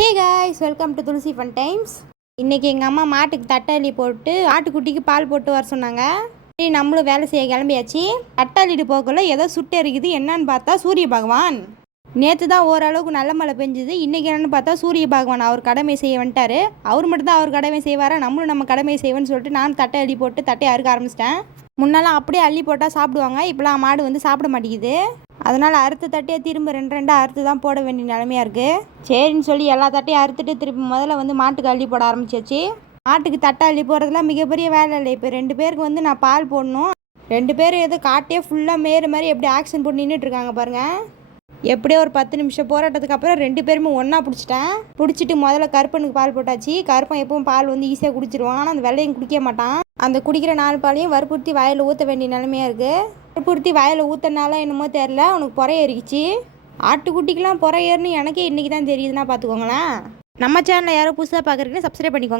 Hey guys, welcome to Tulsi fun times. இன்றைக்கி எங்கள் அம்மா மாட்டுக்கு தட்டாளி போட்டு ஆட்டுக்குட்டிக்கு பால் போட்டு வர சொன்னாங்க. சரி, நம்மளும் வேலை செய்ய கிளம்பியாச்சு. தட்டாளிட்டு போகக்குள்ள ஏதோ சுட்டு எரிக்குது. என்னன்னு பார்த்தா சூரிய பகவான். நேற்று தான் ஓரளவுக்கு நல்ல மழை பெஞ்சுது. இன்றைக்கி என்னென்னு பார்த்தா சூரிய பகவான் அவர் கடமை செய்ய வந்துட்டார். அவர் மட்டும் தான் அவர் கடமை செய்வாரா, நம்மளும் நம்ம கடமை செய்வேன்னு சொல்லிட்டு நான் தட்டை அள்ளி போட்டு தட்டையை அறுக்க ஆரம்பிச்சிட்டேன். முன்னெல்லாம் அப்படியே அள்ளி போட்டால் சாப்பிடுவாங்க. இப்போலாம் மாடு வந்து சாப்பிட மாட்டேங்குது. அதனால் அறுத்து தட்டையை திரும்ப ரெண்டாக அறுத்து தான் போட வேண்டிய நிலைமையாக இருக்குது. சரின்னு சொல்லி எல்லா தட்டையும் அறுத்துட்டு திருப்பி முதல்ல வந்து மாட்டுக்கு அள்ளி போட ஆரம்பிச்சாச்சு. மாட்டுக்கு தட்டை அள்ளி போடுறதுலாம் மிகப்பெரிய வேலை இல்லை. இப்போ 2 பேருக்கு வந்து நான் பால் போடணும். 2 பேர் எது காட்டே ஃபுல்லாக மேறு மாதிரி எப்படி ஆக்ஷன் போட்டு நின்றுட்டுருக்காங்க பாருங்கள். எப்படியோ ஒரு 10 நிமிஷம் போராட்டத்துக்கு அப்புறம் 2 பேருமே ஒன்றா பிடிச்சிட்டு முதல்ல கருப்பனுக்கு பால் போட்டாச்சு. கருப்பன் எப்பவும் பால் வந்து ஈஸியாக குடிச்சிருவான். ஆனால் அந்த வெள்ளையும் குடிக்க மாட்டான். அந்த குடிக்கிற 4 பாலையும் வற்புறுத்தி வாயில் ஊற்ற வேண்டிய நிலைமையாக இருக்குது. வற்புறுத்தி வாயில் ஊற்றினால என்னமோ தெரில, அவனுக்கு புறை ஏறிக்கிச்சு. ஆட்டுக்குட்டிக்கெலாம் புறை ஏறுன்னு எனக்கே இன்றைக்கி தான் தெரியுதுன்னா பார்த்துக்கோங்களேன். நம்ம சேனலில் யாரோ புதுசாக பார்க்குறீங்கன்னா சப்ஸ்கிரைப் பண்ணிக்கோங்க.